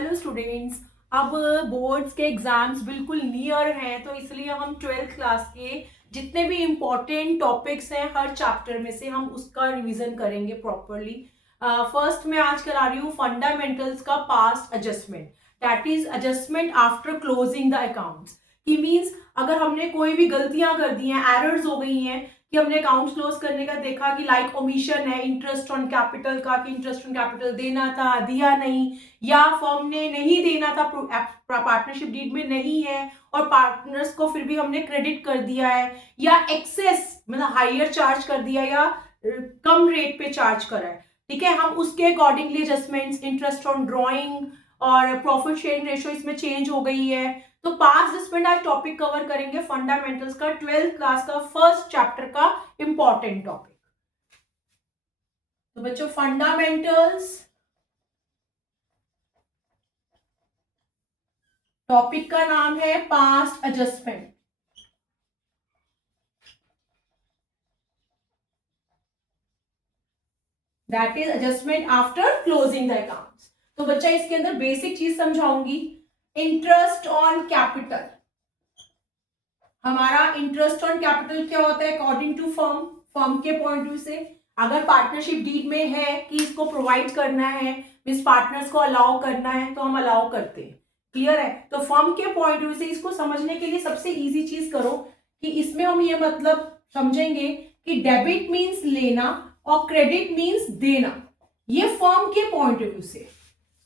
Hello students. अब boards के exams बिल्कुल नियर हैं, तो इसलिए हम 12th क्लास के जितने भी इम्पोर्टेंट टॉपिक्स हैं हर चैप्टर में से हम उसका रिवीजन करेंगे प्रॉपरली। फर्स्ट मैं आज करा रही हूँ फंडामेंटल्स का past adjustment, that is adjustment after closing the accounts. की मीन्स अगर हमने कोई भी गलतियां कर दी हैं, एरर्स हो गई हैं कि हमने अकाउंट क्लोज करने का देखा कि लाइक ओमिशन है इंटरेस्ट ऑन कैपिटल का, कि इंटरेस्ट ऑन कैपिटल देना था दिया नहीं, या फर्म ने नहीं देना था, पार्टनरशिप डीड में नहीं है और पार्टनर्स को फिर भी हमने क्रेडिट कर दिया है, या एक्सेस मतलब हायर चार्ज कर दिया या कम रेट पे चार्ज करा है। ठीक है, हम उसके accordingly adjustments, interest on drawing और प्रॉफिट शेयरिंग रेशियो इसमें चेंज हो गई है। तो पास्ट एडजस्टमेंट आज टॉपिक कवर करेंगे फंडामेंटल्स का, 12th क्लास का फर्स्ट चैप्टर का इंपॉर्टेंट टॉपिक। तो बच्चों फंडामेंटल्स टॉपिक का नाम है past adjustment. That is adjustment after closing the accounts. तो बच्चा इसके अंदर बेसिक चीज समझाऊंगी। इंटरेस्ट ऑन कैपिटल, हमारा इंटरेस्ट ऑन कैपिटल क्या होता है अकॉर्डिंग टू फर्म, फर्म के पॉइंट व्यू से। अगर पार्टनरशिप डीड में है कि इसको प्रोवाइड करना है, मींस पार्टनर्स को अलाउ करना है, तो हम अलाउ करते हैं। क्लियर है? तो फर्म के पॉइंट व्यू से इसको समझने के लिए सबसे इजी चीज करो कि इसमें हम ये मतलब समझेंगे कि डेबिट मीन्स लेना और क्रेडिट मीन्स देना, ये फर्म के पॉइंट व्यू से।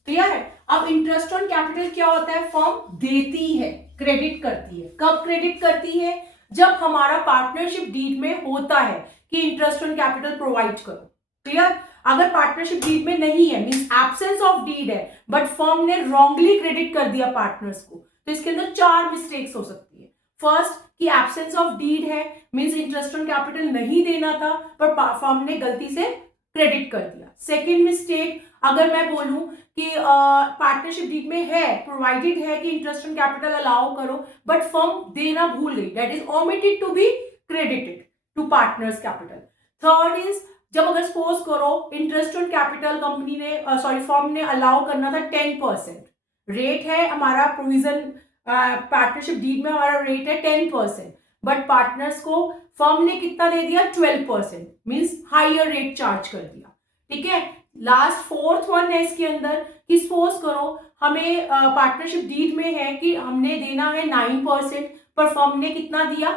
क्लियर है? अब इंटरेस्ट ऑन कैपिटल क्या होता है? फर्म देती है, क्रेडिट करती है। कब क्रेडिट करती है? जब हमारा पार्टनरशिप डीड में होता है कि इंटरेस्ट ऑन कैपिटल प्रोवाइड करो। क्लियर? अगर पार्टनरशिप डीड में नहीं है, मींस एब्सेंस ऑफ डीड है, बट फर्म ने रॉन्गली क्रेडिट कर दिया पार्टनर्स को, तो इसके अंदर 4 मिस्टेक्स हो सकती है। फर्स्ट कि एब्सेंस ऑफ डीड है, मींस इंटरेस्ट ऑन कैपिटल नहीं देना था पर फर्म ने गलती से क्रेडिट कर दिया। सेकेंड मिस्टेक, अगर मैं बोलूं कि पार्टनरशिप डीड में है, प्रोवाइडेड है कि इंटरेस्ट ऑन कैपिटल अलाउ करो, बट फर्म देना भूल गई, that is omitted to be credited to partners capital. Third is जब अगर सपोज करो इंटरेस्ट ऑन कैपिटल कंपनी ने फर्म ने अलाउ करना था 10%, रेट है हमारा प्रोविजन पार्टनरशिप डीड में हमारा रेट है 10%, बट पार्टनर्स को फर्म ने कितना दे दिया? 12%, मींस हायर रेट चार्ज कर दिया। ठीक है, लास्ट फोर्थ वन है इसके अंदर कि सपोज करो हमें पार्टनरशिप डीड में है कि हमने देना है 9%, पर फर्म ने कितना दिया?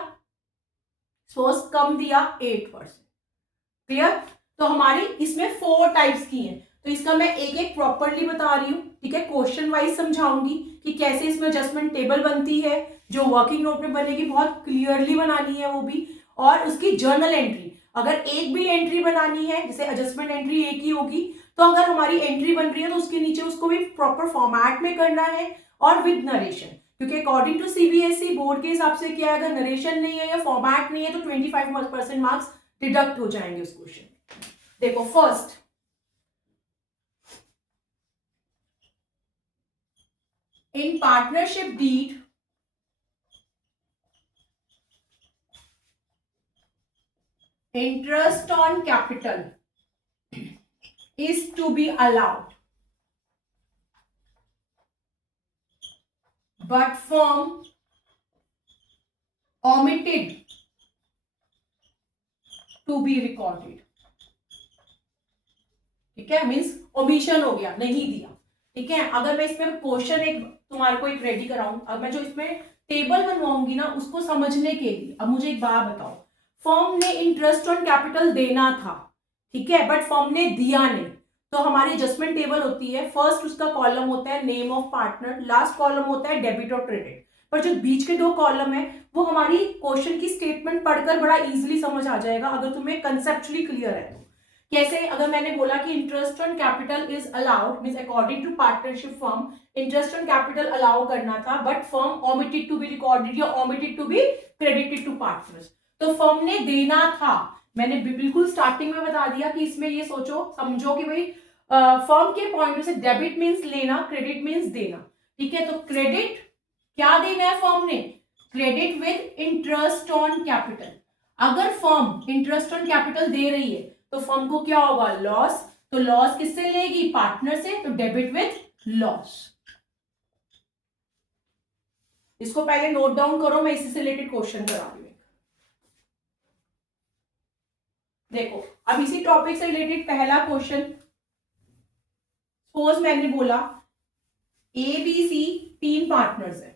सपोज कम दिया 8%। क्लियर? तो हमारी इसमें 4 टाइप्स की हैं, तो इसका मैं एक एक प्रॉपरली बता रही हूँ। ठीक है, क्वेश्चन वाइज समझाऊंगी कि कैसे इसमें एडजस्टमेंट टेबल बनती है, जो वर्किंग नोट में बनेगी बहुत क्लियरली बनानी है वो भी, और उसकी जर्नल एंट्री अगर एक भी एंट्री बनानी है, जैसे एडजस्टमेंट एंट्री एक ही होगी, तो अगर हमारी एंट्री बन रही है तो उसके नीचे उसको भी प्रॉपर फॉर्मेट में करना है और विद नरेशन, क्योंकि अकॉर्डिंग टू सीबीएसई बोर्ड के हिसाब से क्या है, अगर नरेशन नहीं है या फॉर्मेट नहीं है तो 25% मार्क्स डिडक्ट हो जाएंगे उस क्वेश्चन। देखो first, in partnership deed interest on capital is to be allowed, but firm omitted to be recorded. ठीक है, मीन्स ओमिशन हो गया, नहीं दिया। ठीक है, अगर मैं इसमें क्वेश्चन एक तुम्हारे को एक रेडी कराऊं, अब मैं जो इसमें टेबल बनवाऊंगी ना उसको समझने के लिए, अब मुझे एक बात बताओ, फर्म ने इंटरेस्ट ऑन कैपिटल देना था, ठीक है, बट फर्म ने दिया नहीं, तो हमारी एडजस्टमेंट टेबल होती है, फर्स्ट उसका कॉलम होता है name of partner, last column होता है डेबिट और क्रेडिट, पर जो बीच के 2 कॉलम है वो हमारी क्वेश्चन की स्टेटमेंट पढ़कर बड़ा इजीली समझ आ जाएगा अगर तुम्हें कंसेप्चुअली क्लियर है तो। कैसे? अगर मैंने बोला कि interest on capital is allowed, means according to partnership firm interest on capital allow करना था, but firm omitted to be recorded या omitted to be credited to partners, तो फर्म ने देना था। मैंने बिल्कुल स्टार्टिंग में बता दिया कि इसमें ये सोचो समझो कि भाई फर्म के पॉइंट से डेबिट मींस लेना, क्रेडिट मींस देना। ठीक है, तो क्रेडिट क्या देना है फर्म ने? Credit with interest on capital. अगर फर्म इंटरेस्ट ऑन कैपिटल दे रही है तो फर्म को क्या होगा? लॉस। तो लॉस किससे लेगी? पार्टनर से, तो डेबिट विद लॉस। इसको पहले नोट डाउन करो, मैं इसी से रिलेटेड क्वेश्चन करा रही हूँ। देखो अब इसी टॉपिक से रिलेटेड पहला क्वेश्चन, सपोज मैंने बोला ए बी सी 3 पार्टनर्स है,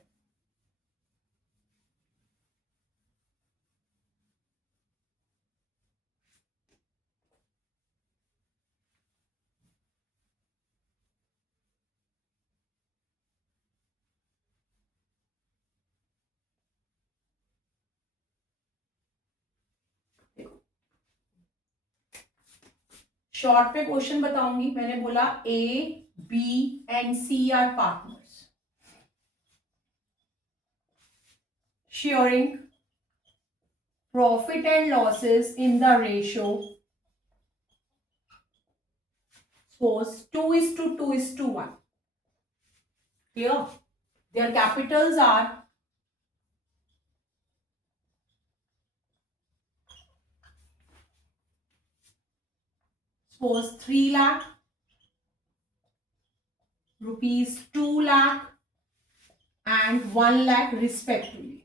शॉर्ट पे क्वेश्चन बताऊंगी। मैंने बोला A B and C are partners sharing profit and losses in the ratio, suppose 2:2:1. Clear? Their capitals are suppose 3 lakh, rupees 2 lakh and 1 lakh respectively.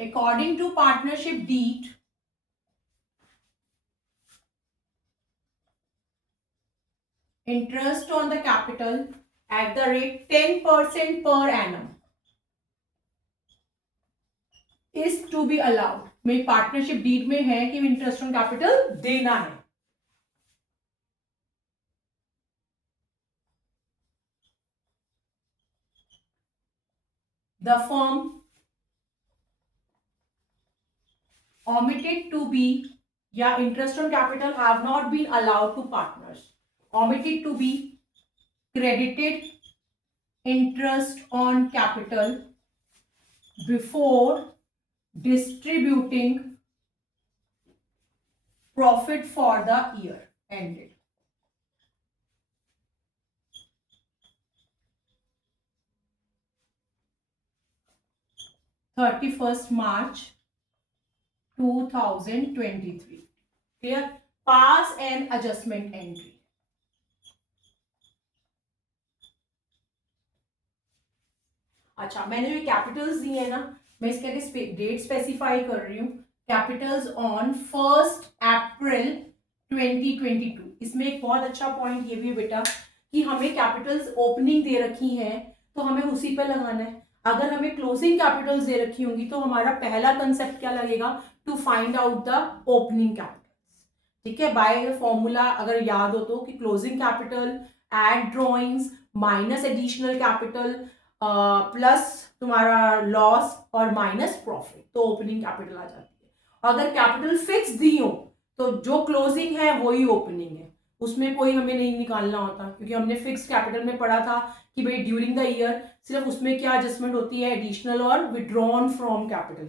According to partnership deed, interest on the capital at the rate 10% per annum is to be allowed. मेरी partnership deed में है कि interest on capital देना है। The firm omitted to be या interest on capital have not been allowed to partners, omitted to be credited interest on capital before distributing profit for the year ended. March 31, 2023. Clear? Pass an adjustment entry. अच्छा, मैंने जो Capitals दिए हैं ना, मैं इसके आगे डेट स्पेसिफाई कर रही हूँ। Capitals on 1 April 2022। इसमें एक बहुत अच्छा पॉइंट ये भी है बेटा कि हमें कैपिटल्स ओपनिंग दे रखी है तो हमें उसी पर लगाना है। अगर हमें क्लोजिंग कैपिटल्स दे रखी होंगी तो हमारा पहला कंसेप्ट क्या लगेगा, to find out the opening capitals. ठीक है, बाय फॉर्मूला अगर याद हो तो कि closing capital add drawings minus additional capital plus तुम्हारा लॉस और माइनस प्रॉफिट, तो ओपनिंग कैपिटल आ जाती है। अगर कैपिटल फिक्स दी हो तो जो क्लोजिंग है वही ओपनिंग है, उसमें कोई हमें नहीं निकालना होता, क्योंकि हमने फिक्स कैपिटल में पढ़ा था कि भाई ड्यूरिंग द ईयर सिर्फ उसमें क्या एडजस्टमेंट होती है, एडिशनल और विड्रॉन फ्रॉम कैपिटल,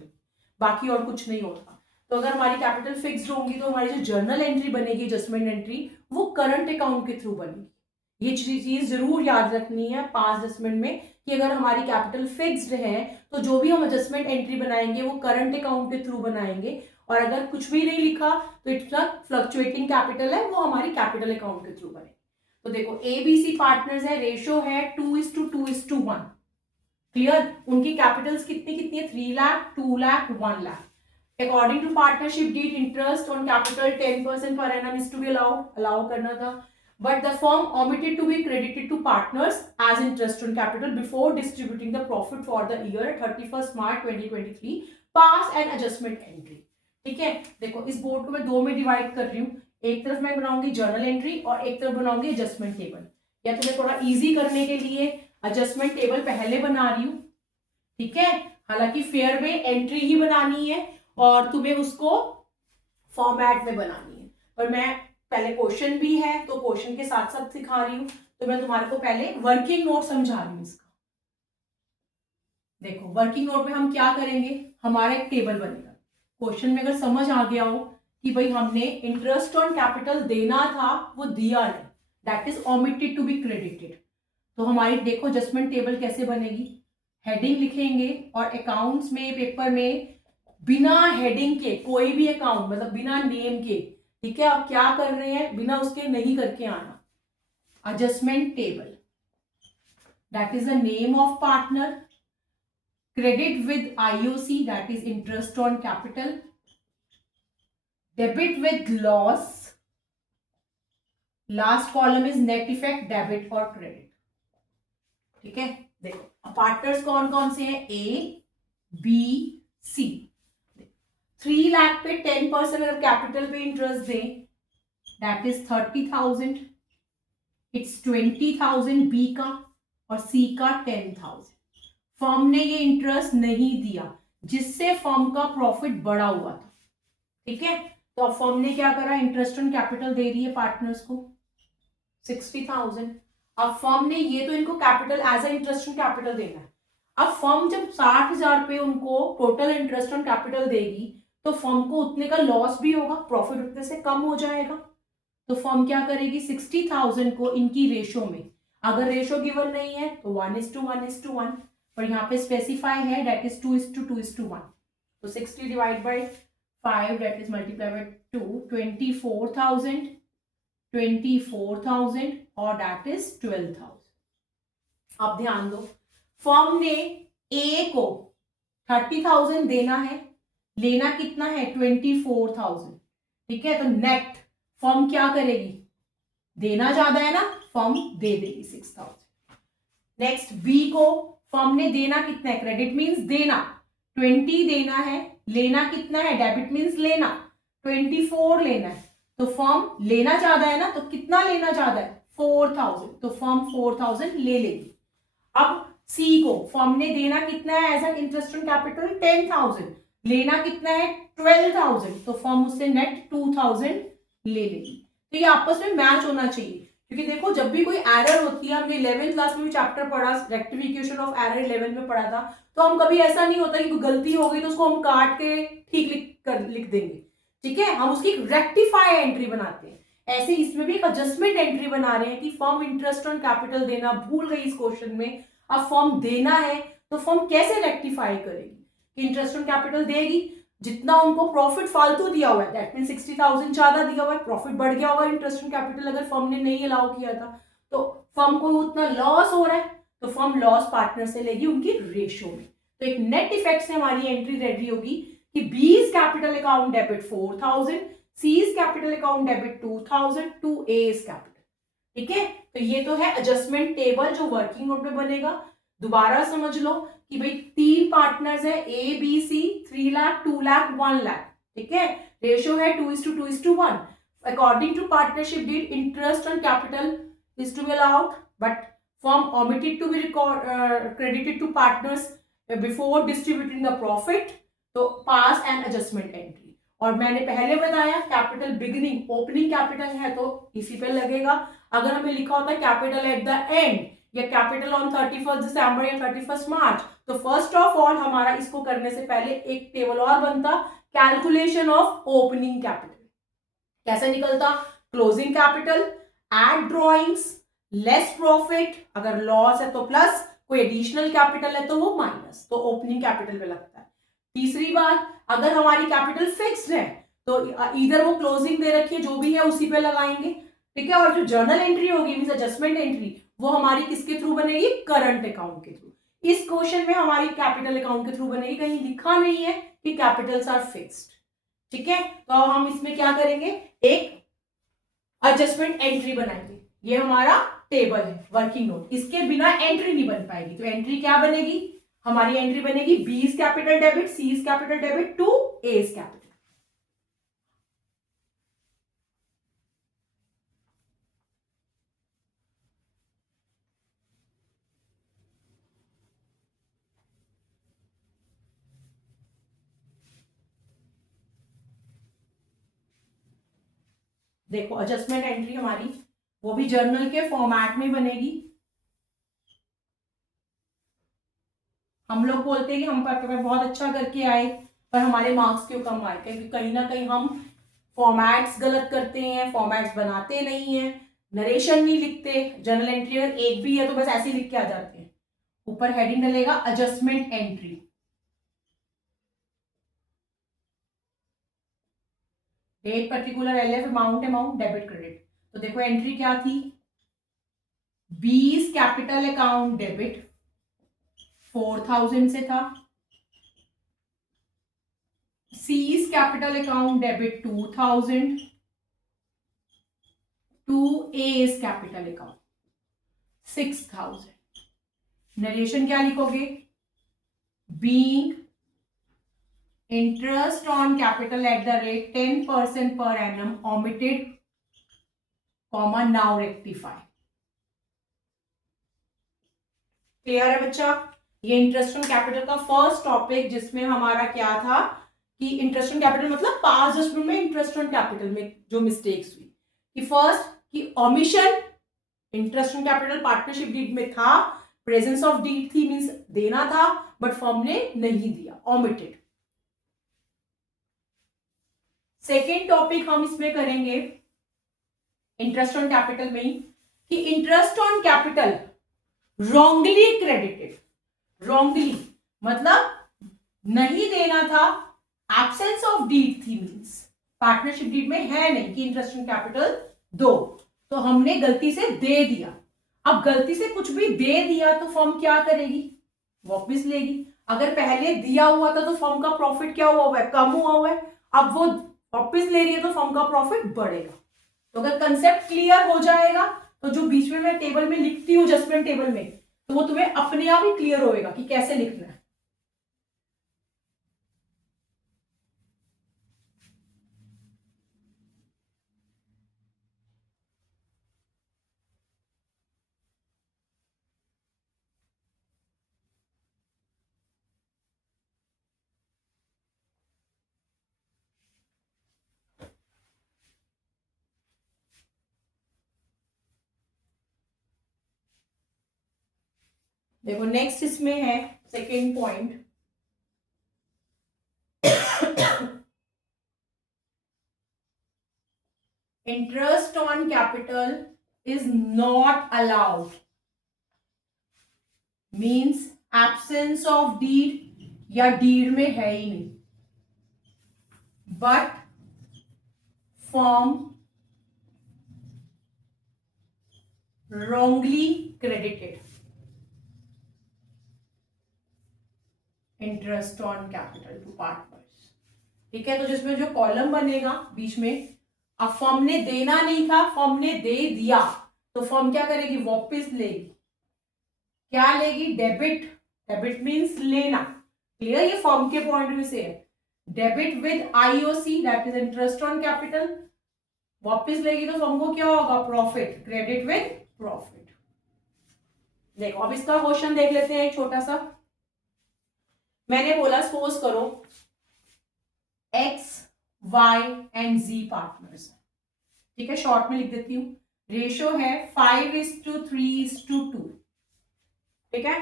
बाकी और कुछ नहीं होता। तो अगर हमारी कैपिटल फिक्स्ड होंगी तो हमारी जो जर्नल एंट्री बनेगी, एडजस्टमेंट एंट्री, वो करंट अकाउंट के थ्रू बनेगी। ये चीज जरूर याद रखनी है पास एडजस्टमेंट में कि अगर हमारी कैपिटल फिक्स्ड है तो जो भी हम एडजस्टमेंट एंट्री बनाएंगे वो करंट अकाउंट के थ्रू बनाएंगे, और अगर कुछ भी नहीं लिखा तो इट्स फ्लक्चुएटिंग कैपिटल है, वो हमारी कैपिटल अकाउंट के थ्रू बने। तो देखो ABC पार्टनर्स है, रेशियो है 2:2:1। क्लियर? उनकी कैपिटल्स कितनी कितनी है, 3 lakh, 2 lakh, 1 lakh. According to partnership deed interest on capital 10% per annum is to be allow करना था, but the firm omitted to be credited to partners as interest on capital before distributing the profit for the year 31 March 2023. Pass an adjustment entry. ठीक है, देखो इस board को मैं दो में डिवाइड कर रही हूँ, एक तरफ मैं बनाऊंगी जर्नल एंट्री और एक तरफ बनाऊंगी एडजस्टमेंट टेबल, या तुम्हें थोड़ा इजी करने के लिए एडजस्टमेंट टेबल पहले बना रही हूँ। ठीक है, हालांकि फेयर में एंट्री ही बनानी है और तुम्हें उसको फॉर्मेट में बनानी है, पर मैं पहले क्वेश्चन भी है तो क्वेश्चन के साथ साथ सिखा रही हूं, तो मैं तुम्हारे को पहले वर्किंग नोट समझा रही हूं इसका। देखो वर्किंग नोट में हम क्या करेंगे, हमारा एक टेबल बनेगा। क्वेश्चन में अगर समझ आ गया हो कि भाई हमने इंटरेस्ट ऑन कैपिटल देना था, वो दिया नहीं, that is omitted to be credited, तो हमारी देखो एडजस्टमेंट टेबल कैसे बनेगी। हेडिंग लिखेंगे और अकाउंट्स में पेपर में बिना हेडिंग के कोई भी अकाउंट, मतलब बिना नेम के, ठीक है, आप क्या कर रहे हैं बिना उसके नहीं करके आना। Adjustment table, that is the name of partner, credit with IOC that is interest on capital, debit with loss, last column is net effect debit और क्रेडिट। ठीक है, देखो पार्टनर्स कौन कौन से हैं, ए बी सी। 3 लाख पे 10% अगर कैपिटल पे इंटरेस्ट दें दैट इज 30,000, इट्स 20,000 बी का और सी का 10,000। फर्म ने ये इंटरेस्ट नहीं दिया जिससे फर्म का प्रॉफिट बढ़ा हुआ था। ठीक है, तो अब फर्म ने क्या करा, इंटरेस्ट ऑन कैपिटल दे रही है पार्टनर्स को 60,000। अब फर्म ने ये तो इनको capital as a interest on capital देना है। अब फर्म जब 60,000 पे उनको टोटल इंटरेस्ट ऑन कैपिटल देगी तो फर्म को उतने का लॉस भी होगा, प्रॉफिट उतने से कम हो जाएगा। तो फर्म क्या करेगी, 60,000 को इनकी रेशो में, अगर रेशो गिवन नहीं है तो 1:1:1, पर यहाँ पे स्पेसिफाई है दैट इज 2:2:1। तो 60 divide by 5 that is multiply by 2, 24,000 और दैट इज 12,000। अब ध्यान दो, फर्म ने ए को 30,000 देना है, लेना कितना है 24,000। ठीक है, तो नेट फर्म क्या करेगी, देना ज्यादा है ना, फर्म दे देगी 6,000। नेक्स्ट बी को फर्म ने देना कितना है, क्रेडिट मींस देना 20 देना है, लेना कितना है, डेबिट मींस लेना 24 लेना है। तो फर्म लेना ज्यादा है ना, तो कितना लेना ज्यादा है 4,000, तो फर्म 4,000 ले लेगी। अब सी को फर्म ने देना कितना है as an interest on capital 10,000, लेना कितना है 12,000, तो फर्म उससे नेट 2,000 ले लेगी। तो ये आपस में मैच होना चाहिए, क्योंकि देखो जब भी कोई एरर होती है, हमने 11th क्लास में भी चैप्टर पढ़ा, रेक्टिफिकेशन ऑफ एरर 11 में पढ़ा था, तो हम कभी ऐसा नहीं होता कि कोई गलती हो गई तो उसको हम काट के ठीक लिख देंगे। ठीक है, हम उसकी रेक्टिफाई एंट्री बनाते हैं। ऐसे इसमें भी एक एडजस्टमेंट एंट्री बना रहे हैं कि फर्म इंटरेस्ट ऑन कैपिटल देना भूल गई इस क्वेश्चन में, अब फर्म देना है तो फर्म कैसे रेक्टिफाई करेगी, इंटरेस्ट ऑन कैपिटल देगी, जितना उनको प्रॉफिट फालतू दिया हुआ है दैट मीन 60,000 ज्यादा दिया हुआ है, प्रॉफिट बढ़ गया होगा इंटरेस्ट ऑन कैपिटल अगर फर्म ने नहीं अलाउ किया था, तो फर्म को उतना लॉस हो रहा है, तो फर्म लॉस पार्टनर से लेगी उनकी रेशियो में। तो एक नेट इफेक्ट से हमारी एंट्री रेडी होगी कि B's capital account debit 4,000, C's capital account debit 2,000 to A's capital. ठीक है, तो ये तो है एडजस्टमेंट टेबल जो वर्किंग नोट में बनेगा। दोबारा समझ लो कि भाई 3 पार्टनर्स है A B C, 3 lakh 2 lakh 1 lakh. ठीक है, रेशियो है 2:2:1। According to partnership deed interest on capital is to be allowed, but firm omitted to be credited to partners before distributing the profit, तो पास एंड एडजस्टमेंट एंट्री। और मैंने पहले बताया capital beginning opening capital है तो इसी पे लगेगा। अगर हमें लिखा होता है कैपिटल एट द एंड या कैपिटल ऑन 31 दिसंबर या 31 मार्च, तो फर्स्ट ऑफ ऑल हमारा इसको करने से पहले एक टेबल और बनता, कैलकुलेशन ऑफ ओपनिंग कैपिटल। कैसे निकलता, closing capital, add drawings, less profit, अगर लॉस है तो प्लस, कोई एडिशनल कैपिटल है तो वो माइनस, तो ओपनिंग कैपिटल पे लगता है। तीसरी बात, अगर हमारी कैपिटल फिक्स्ड है तो इधर वो क्लोजिंग दे रखी है जो भी है उसी पे लगाएंगे। ठीक है, और जो जर्नल एंट्री होगी मींस एडजस्टमेंट एंट्री, वो हमारी किसके थ्रू बनेगी, करंट अकाउंट के थ्रू। इस क्वेश्चन में हमारी कैपिटल अकाउंट के थ्रू बनेगी, कहीं लिखा नहीं है कि कैपिटल्स आर फिक्स्ड। ठीक है, तो अब हम इसमें क्या करेंगे, एक एडजस्टमेंट एंट्री बनाएंगे। ये हमारा टेबल है वर्किंग नोट, इसके बिना एंट्री नहीं बन पाएगी। तो एंट्री क्या बनेगी, हमारी एंट्री बनेगी B's capital debit, C's capital debit to A's capital. देखो एडजस्टमेंट एंट्री हमारी वो भी जर्नल के फॉर्मेट में बनेगी। हम लोग बोलते हैं कि हम पेपर बहुत अच्छा करके आए पर हमारे मार्क्स क्यों कम आए, क्योंकि कहीं ना कहीं हम फॉर्मेट्स गलत करते हैं, फॉर्मेट्स बनाते नहीं है, नरेशन नहीं लिखते। जर्नल एंट्री अगर एक भी है तो बस ऐसे ही लिख के आ जाते हैं। ऊपर हेडिंग डलेगा एडजस्टमेंट एंट्री। एक particular LF amount debit credit. तो देखो एंट्री क्या थी, बीस कैपिटल अकाउंट डेबिट 4000 से था, C's capital account debit 2000 to A's capital account 6000। Narration क्या लिखोगे, being interest on capital at the rate 10% per annum omitted, comma now rectify। Clear है बच्चा? ये इंटरेस्ट ऑन कैपिटल का फर्स्ट टॉपिक जिसमें हमारा क्या था कि इंटरेस्ट ऑन कैपिटल मतलब पास्ट जजमेंट में इंटरेस्ट ऑन कैपिटल में जो मिस्टेक्स हुई कि फर्स्ट कि omission interest on capital partnership deed में था, प्रेजेंस ऑफ डीड थी मींस देना था बट फर्म ने नहीं दिया, ओमिटेड। सेकेंड टॉपिक हम इसमें करेंगे इंटरेस्ट ऑन कैपिटल में ही कि interest on capital wrongly credited. Wrongly मतलब नहीं देना था, एब्सेंस ऑफ डीड थी मींस पार्टनरशिप डीड में है नहीं कि इंटरेस्ट ऑन कैपिटल दो, तो हमने गलती से दे दिया। अब गलती से कुछ भी दे दिया तो फर्म क्या करेगी, वापस लेगी। अगर पहले दिया हुआ था तो फर्म का प्रॉफिट क्या हुआ है, कम हुआ है, अब वो वापस ले रही है तो फर्म का प्रॉफिट बढ़ेगा। तो अगर कंसेप्ट क्लियर हो जाएगा तो जो बीच में मैं टेबल में लिखती हूँ जजमेंट टेबल में, तो वो तुम्हें अपने आप ही क्लियर होएगा कि कैसे लिखना है। देखो नेक्स्ट इसमें है second point, interest on capital is not allowed means absence of deed या डीड में है ही नहीं, but firm wrongly credited interest on capital to partners. ठीक है, तो जिसमें जो कॉलम बनेगा बीच में, अब फर्म ने देना नहीं था, फर्म ने दे दिया, तो फर्म क्या करेगी, वापस लेगी। क्या लेगी, डेबिट। डेबिट मींस लेना। क्लियर, ये फर्म के पॉइंट ऑफ व्यू से है। Debit with IOC that is interest on capital, वापस लेगी तो फर्म को क्या होगा, प्रॉफिट। Credit with profit. देखो अब इसका क्वेश्चन देख लेते हैं एक छोटा सा। मैंने बोला सपोज करो X Y and Z partners, ठीक है, शॉर्ट में लिख देती हूं। रेशियो है 5:3:2, ठीक है।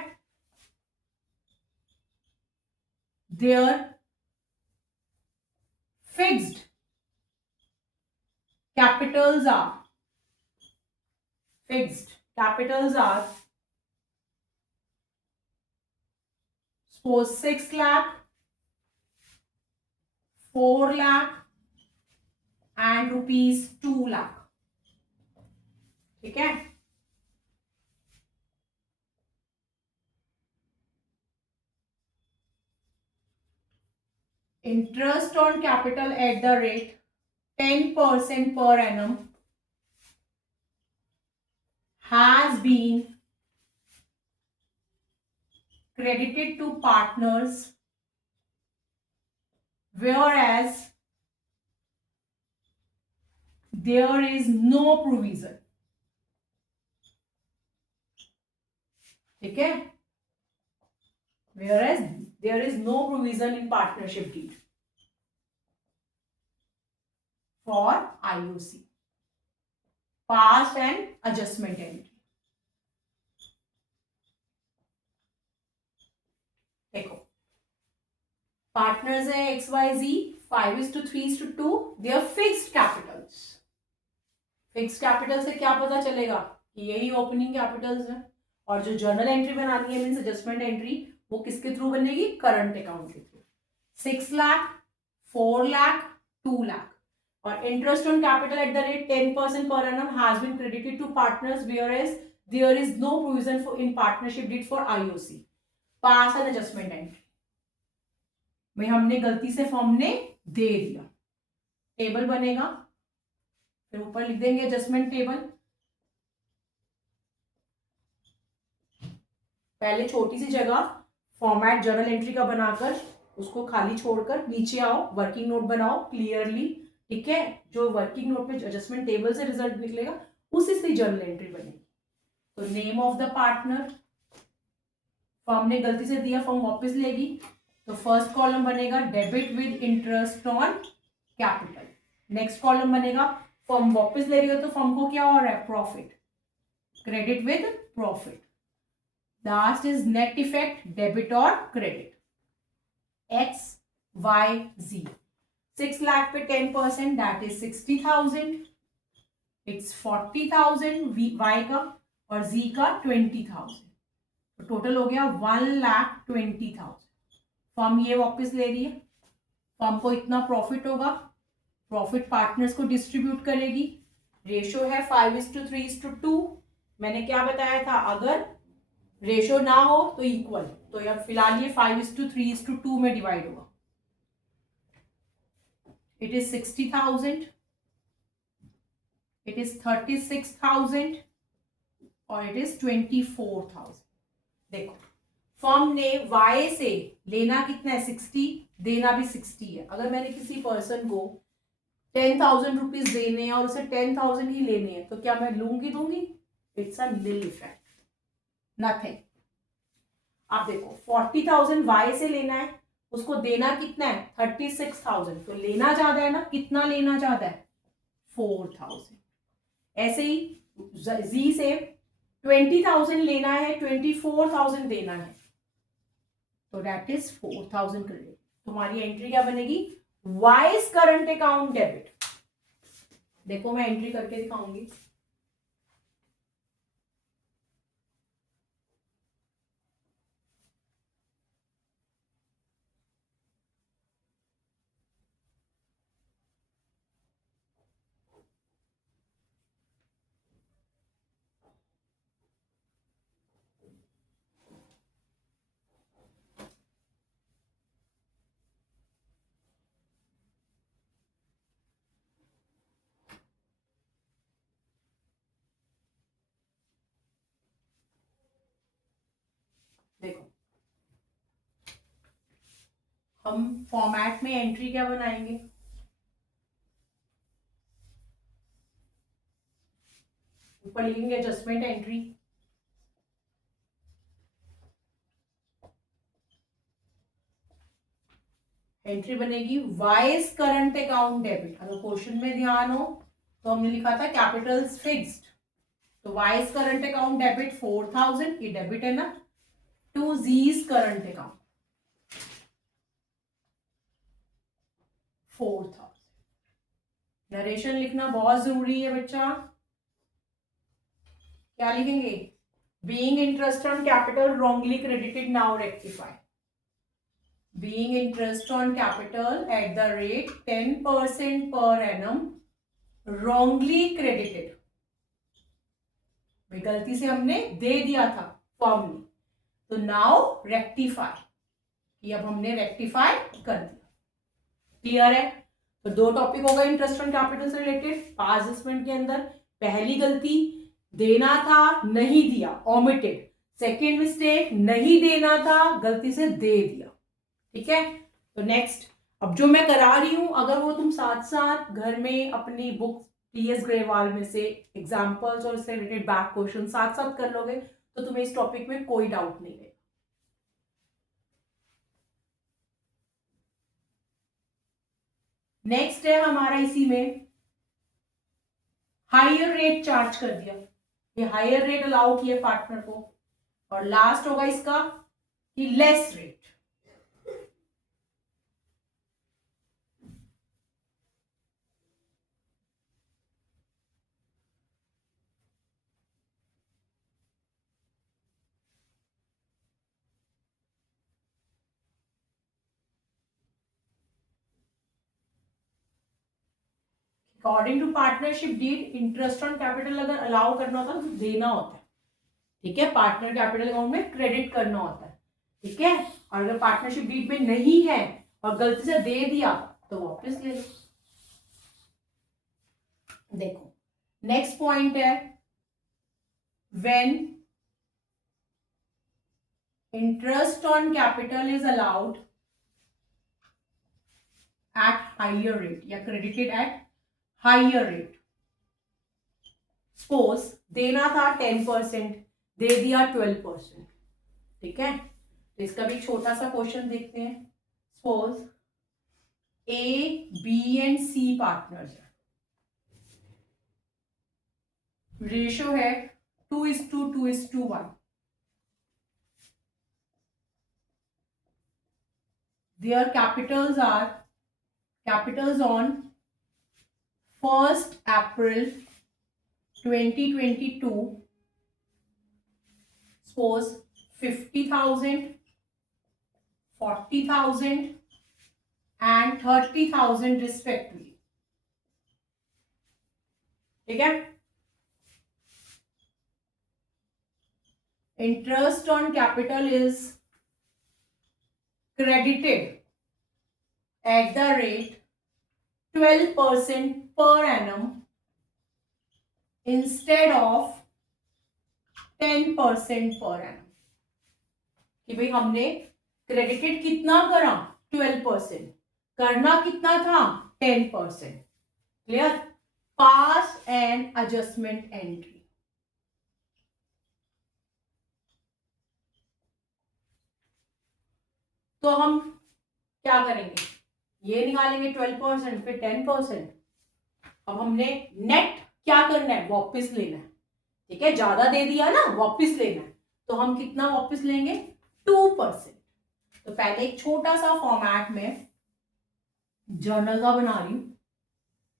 There fixed capitals are, fixed capitals are suppose 6 lakh, 4 lakh and rupees 2 lakh, ठीक है। Interest on capital at the rate 10% per annum has been credited to partners, whereas there is no provision, ठीक है, whereas there is no provision in partnership deed for IOC, past and adjustment entry। देखो partners है XYZ, 5:3:2, they are fixed capitals. Fixed capital से क्या पता चलेगा कि यही ओपनिंग कैपिटल्स है, और जो जर्नल एंट्री बनानी है मींस एडजस्टमेंट एंट्री, वो किसके थ्रू बनेगी, करंट अकाउंट के थ्रू। 6 लाख, 4 लाख, 2 लाख। और interest on capital at the rate 10% per annum has been credited to partners whereas there is no provision for in partnership deed for IOC. Pass an adjustment entry, भाई हमने गलती से form ने दे दिया, table बनेगा, फिर ऊपर लिख देंगे एडजस्टमेंट टेबल। पहले छोटी सी जगह फॉर्मेट जर्नल एंट्री का बनाकर उसको खाली छोड़कर नीचे आओ, वर्किंग नोट बनाओ क्लियरली, ठीक है। जो वर्किंग नोट में एडजस्टमेंट टेबल से रिजल्ट निकलेगा उसी से जर्नल एंट्री बनेगी। तो name of the partner, firm ने गलती से दिया, फर्म वापस लेगी, तो फर्स्ट कॉलम बनेगा debit with interest on capital. Next column बनेगा फर्म वापस ले रही हो तो फर्म को क्या हो रहा है, profit, credit with profit. Last is net effect, debit और क्रेडिट, एक्स वाई जी। 6 लाख पे 10% दैट इज 60,000, इट्स 40,000 वाई का और जी का 20,000, तो टोटल हो गया 1,20,000। फर्म ये वापस ले रही है, फर्म को इतना प्रॉफिट होगा, प्रॉफिट पार्टनर्स को डिस्ट्रीब्यूट करेगी। रेशो है 5:3:2। मैंने क्या बताया था, अगर रेशो ना हो तो इक्वल, तो अब फिलहाल ये 5:3:2 में डिवाइड होगा। इट इज 60,000, इट इज 36,000 और इट इज 24,000। देखो फर्म ने वाई से लेना कितना है, 60, देना भी 60 है। अगर मैंने किसी पर्सन को 10,000 रुपीज देने हैं और उसे 10,000 ही लेने हैं तो क्या मैं दूंगी? It's a nil effect, nothing. आप देखो 40,000 वाई से लेना है, उसको देना कितना है 36,000, तो लेना ज्यादा है ना, कितना लेना ज्यादा है 4,000। ऐसे ही जी से 20,000 लेना है, 24,000 देना है, तो दैट इज 4,000 क्रेडिट। तुम्हारी एंट्री क्या बनेगी, वाइज करंट अकाउंट डेबिट। देखो मैं एंट्री करके दिखाऊंगी। देखो हम फॉर्मेट में एंट्री क्या बनाएंगे, ऊपर लिखेंगे एडजस्टमेंट एंट्री, एंट्री बनेगी वाइज करंट अकाउंट डेबिट। अगर क्वेश्चन में ध्यान हो तो हमने लिखा था कैपिटल्स फिक्स्ड, तो वाइज करंट अकाउंट डेबिट 4,000, ये डेबिट है ना, टू जीज करंट अकाउंट 4,000। नरेशन लिखना बहुत जरूरी है बच्चा। क्या लिखेंगे, being interest on capital wrongly credited now rectify, being interest on capital at the rate 10% per annum wrongly credited, गलती से हमने दे दिया था फॉर्म में, तो नाउ रेक्टिफाई, ये अब हमने रेक्टिफाई कर दिया। क्लियर है, तो दो टॉपिक होगा इंटरेस्ट ऑन कैपिटल से रिलेटेड। पास्ट असेसमेंट के अंदर पहली गलती देना था नहीं दिया, ओमिटेड। सेकेंड मिस्टेक नहीं देना था, गलती से दे दिया, ठीक है। तो नेक्स्ट अब जो मैं करा रही हूं, अगर वो तुम साथ साथ घर में अपनी बुक टीएस ग्रेवाल में से एग्जाम्पल्स और इससे रिलेटेड बैक क्वेश्चन साथ साथ कर लोगे तो तुम्हें इस टॉपिक में कोई डाउट नहीं है। नेक्स्ट है हमारा इसी में हायर रेट चार्ज कर दिया, ये हायर रेट अलाउ किए पार्टनर को, और लास्ट होगा इसका कि less rate. According to partnership deed interest on capital अगर अलाउ करना होता है तो देना होता है, ठीक है, पार्टनर कैपिटल अकाउंट में क्रेडिट करना होता है, ठीक है। और अगर पार्टनरशिप डीड में नहीं है और गलती से दे दिया तो वापस ले लो। देखो नेक्स्ट पॉइंट है when interest on capital is allowed at higher rate या credited at higher rate. Suppose देना था 10%, दे दिया 12%, ठीक है। तो इसका भी छोटा सा क्वेश्चन देखते हैं। Suppose A B and C partners है, रेशियो है 2:2:1। their capitals on 1st April 2022, suppose 50,000, 40,000 and 30,000 respectively, ठीक है। Interest on capital is credited at the rate 12% per annum instead of 10% per annum। कि भाई हमने क्रेडिटेड कितना करा 12%, करना कितना था 10%। Clear? Pass and adjustment entry. तो हम क्या करेंगे, ये निकालेंगे 12%, फिर 10%। अब हमने नेट क्या करना है, वापस लेना है, ठीक है। ज्यादा दे दिया ना, वापस लेना है, तो हम कितना वापस लेंगे 2%। तो पहले एक छोटा सा फॉर्मेट में जर्नल का बना रही हूं,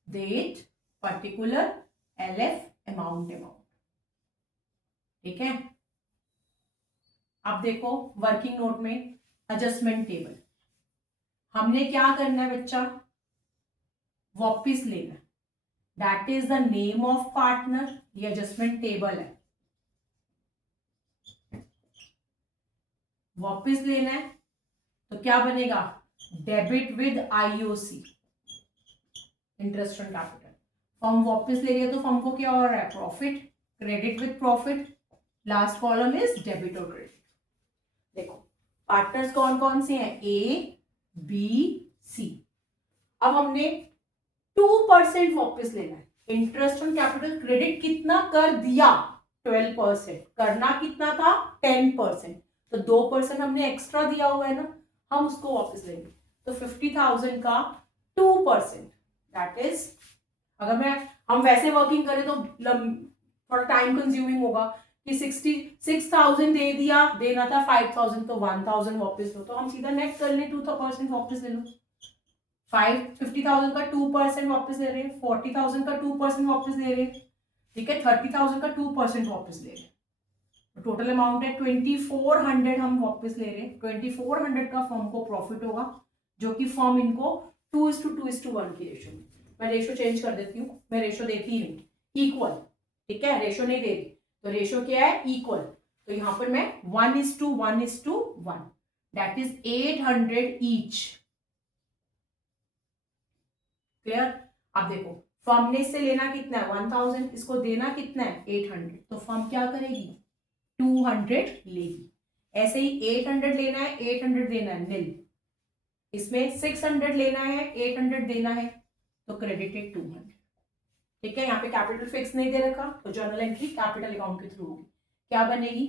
डेट पर्टिकुलर LF अमाउंट, ठीक है। अब देखो वर्किंग नोट में एडजस्टमेंट टेबल, हमने क्या करना है बच्चा, वापिस लेना, that is the name of partner, ये एडजस्टमेंट टेबल है, वापिस लेना है। तो क्या बनेगा, debit with IOC, interest on capital. Firm वापिस ले रही है तो फर्म को क्या हो रहा है, profit, credit with profit. Last column is debit और क्रेडिट। देखो पार्टनर्स कौन कौन से हैं, A B C। अब हमने 2% वापस लेना है। इंटरेस्ट ऑन कैपिटल क्रेडिट कितना कर दिया 12%, करना कितना था 10%, तो 2% हमने एक्स्ट्रा दिया हुआ है ना, हम उसको वापस लेंगे। तो 50,000 का 2%, दैट इज, अगर हम वैसे वर्किंग करें तो थोड़ा टाइम कंज्यूमिंग होगा कि 66,000 दे दिया, देना था 5,000, तो 1,000 वापस लो। तो हम सीधा नेट कर लें, 2% वापस ले लो। 50,000 का 2% वापस ले रहे हैं, 40,000 का 2% वापस ले रहे हैं, ठीक है, 30,000 का 2% वापस ले रहे हैं। टोटल अमाउंट है 2400 हम वापस ले रहे हैं। 2400 का फर्म को प्रॉफिट होगा, जो कि फर्म इनको 2:2:1 की रेशो में, मैं रेशो चेंज कर देती हूँ, मैं रेशो देती ही नहीं, इक्वल, ठीक है, रेशो नहीं दे रही, तो रेशो क्या है, इक्वल। तो यहां पर मैं 1:1:1, दैट इज 800 ईच। क्लियर? अब देखो फर्म ने इससे लेना कितना है 1000, इसको देना कितना है 800, तो फर्म क्या करेगी 200 लेगी। ऐसे ही 800 लेना है, 800 देना है नील, इसमें 600 लेना है, 800 देना है, तो क्रेडिटेड 200, ठीक है। यहाँ पे कैपिटल फिक्स नहीं दे रखा, तो जर्नल एंट्री कैपिटल अकाउंट के थ्रू होगी। क्या बनेगी,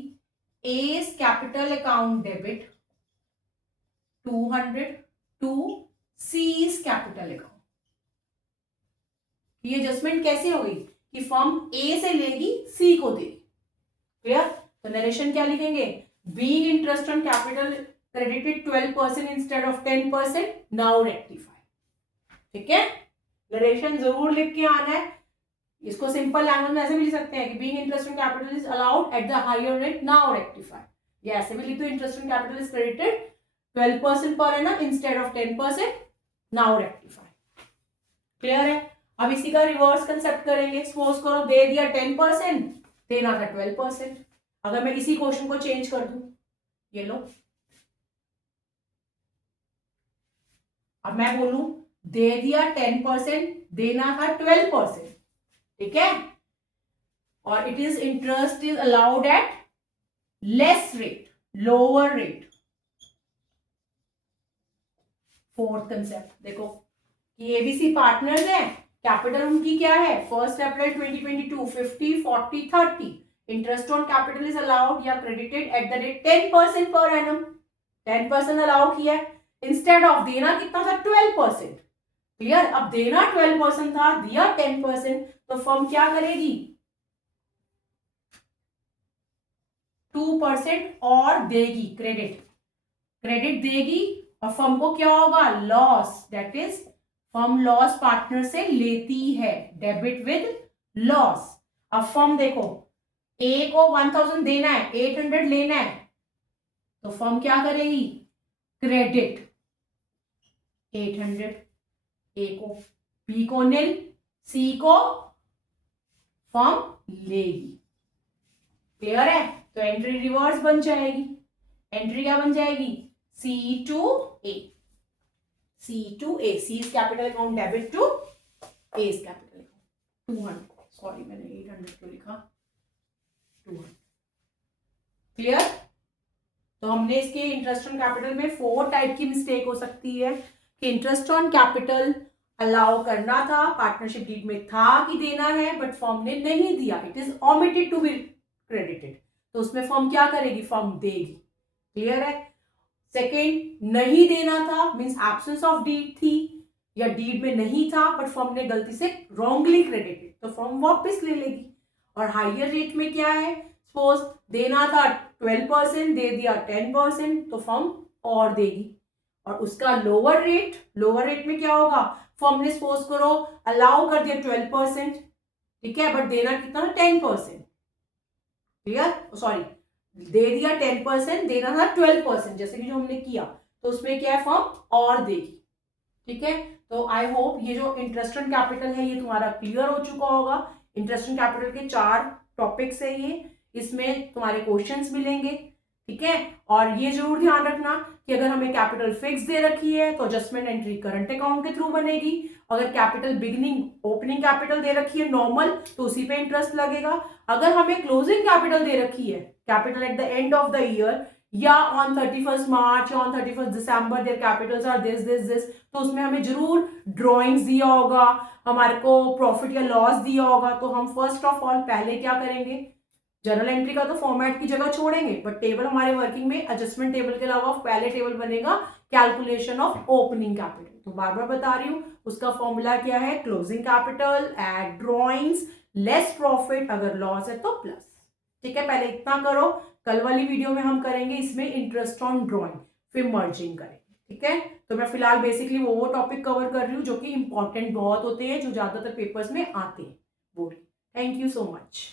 A's capital account debit 200 to C's capital account. ये एडजस्टमेंट कैसे होगी कि फर्म ए से लेगी सी को देगी। क्लियर? तो नरेशन क्या लिखेंगे, being interest on capital credited 12% instead of 10%, now rectify, ठीक है। नरेशन जरूर लिख के आना है। इसको सिंपल लैंग्वेज में ऐसे भी लिख सकते हैं कि being interest on capital is allowed at the higher rate, now rectify. या ऐसे भी लिख दो, interest on capital is credited 12% per annum instead of 10%, now rectify. Clear है? अब इसी का रिवर्स कंसेप्ट करेंगे। सपोज करो दे दिया 10%, देना था 12%। अगर मैं इसी क्वेश्चन को चेंज कर दूं, ये लो, अब मैं बोलूं दे दिया 10%, देना था 12%, ठीक है, और it is interest is allowed eight less rate, lower rate. Fourth concept देखो कि एबीसी पार्टनर्स हैं, कैपिटल उनकी क्या है, 1 April 2022 50 40 30, interest on capital is allowed या credited at the rate 10% per annum, 10% allow किया है, इंस्टेड ऑफ देना कितना था 12%। क्लियर, अब देना 12% था, दिया 10%, तो फर्म क्या करेगी 2% और देगी, क्रेडिट, क्रेडिट देगी, और फर्म को क्या होगा loss, that is firm loss partner से लेती है, डेबिट विद लॉस। अब फर्म देखो ए को 1000 देना है, 800 लेना है, तो फर्म क्या करेगी क्रेडिट 800 ए को, बी को नील, सी को फर्म लेगी। क्लियर है, तो एंट्री रिवर्स बन जाएगी, एंट्री क्या बन जाएगी C to A, C to A, C is capital account debit to A is capital account 200, sorry मैंने 800 क्यों लिखा 200। क्लियर, तो हमने इसके इंटरेस्ट ऑन कैपिटल में 4 टाइप की मिस्टेक हो सकती है कि इंटरेस्ट ऑन कैपिटल अलाउ करना था, पार्टनरशिप डीड में था कि देना है, बट फर्म ने नहीं दिया, it is omitted to be credited, तो उसमें फर्म क्या करेगी फर्म देगी। क्लियर है, सेकेंड नहीं देना था मींस एब्सेंस ऑफ डीड थी या डीड में नहीं था बट फर्म ने गलती से रॉन्गली क्रेडिटेड, तो फर्म वापस ले लेगी। और हायर रेट में क्या है, सपोज देना था 12%, दे दिया 10%, तो फर्म और देगी। और उसका लोअर रेट में क्या होगा, फर्म ने सपोज करो अलाउ कर दिया 12%, ठीक है, बट देना कितना 10%, क्लियर, सॉरी दे दिया 10%, देना था 12%, जैसे कि जो हमने किया, तो उसमें क्या है फर्म और देगी। ठीक है, तो आई होप ये जो इंटरेस्ट ऑन कैपिटल है ये तुम्हारा क्लियर हो चुका होगा। इंटरेस्ट ऑन कैपिटल के 4 टॉपिक्स है ये, इसमें तुम्हारे क्वेश्चंस मिलेंगे। ठीक है, और ये जरूर ध्यान रखना कि अगर हमें कैपिटल फिक्स दे रखी है तो एडजस्टमेंट एंट्री करंट अकाउंट के थ्रू बनेगी। अगर कैपिटल बिगिनिंग ओपनिंग कैपिटल दे रखी है नॉर्मल, तो उसी पे इंटरेस्ट लगेगा। अगर हमें क्लोजिंग कैपिटल दे रखी है, capital at the end of the year या ऑन 31st मार्च या on 31st December their capitals are this, तो उसमें हमें जरूर ड्रॉइंग्स दिया होगा, हमारे को प्रॉफिट या लॉस दिया होगा। तो हम फर्स्ट ऑफ ऑल पहले क्या करेंगे, जर्नल एंट्री का तो फॉर्मेट की जगह छोड़ेंगे, बट टेबल हमारे वर्किंग में एडजस्टमेंट टेबल के अलावा पहले टेबल बनेगा कैलकुलेशन ऑफ ओपनिंग कैपिटल। तो बार बार बता रही हूं, उसका फॉर्मूला क्या है, closing capital add drawings less profit, अगर लॉस है तो प्लस। ठीक है, पहले इतना करो, कल वाली वीडियो में हम करेंगे इसमें इंटरेस्ट ऑन ड्रॉइंग, फिर मर्जिंग करेंगे। ठीक है, तो मैं फिलहाल बेसिकली वो टॉपिक कवर कर रही हूँ जो कि इंपॉर्टेंट बहुत होते हैं, जो ज्यादातर पेपर्स में आते हैं। बोलिए, थैंक यू सो मच।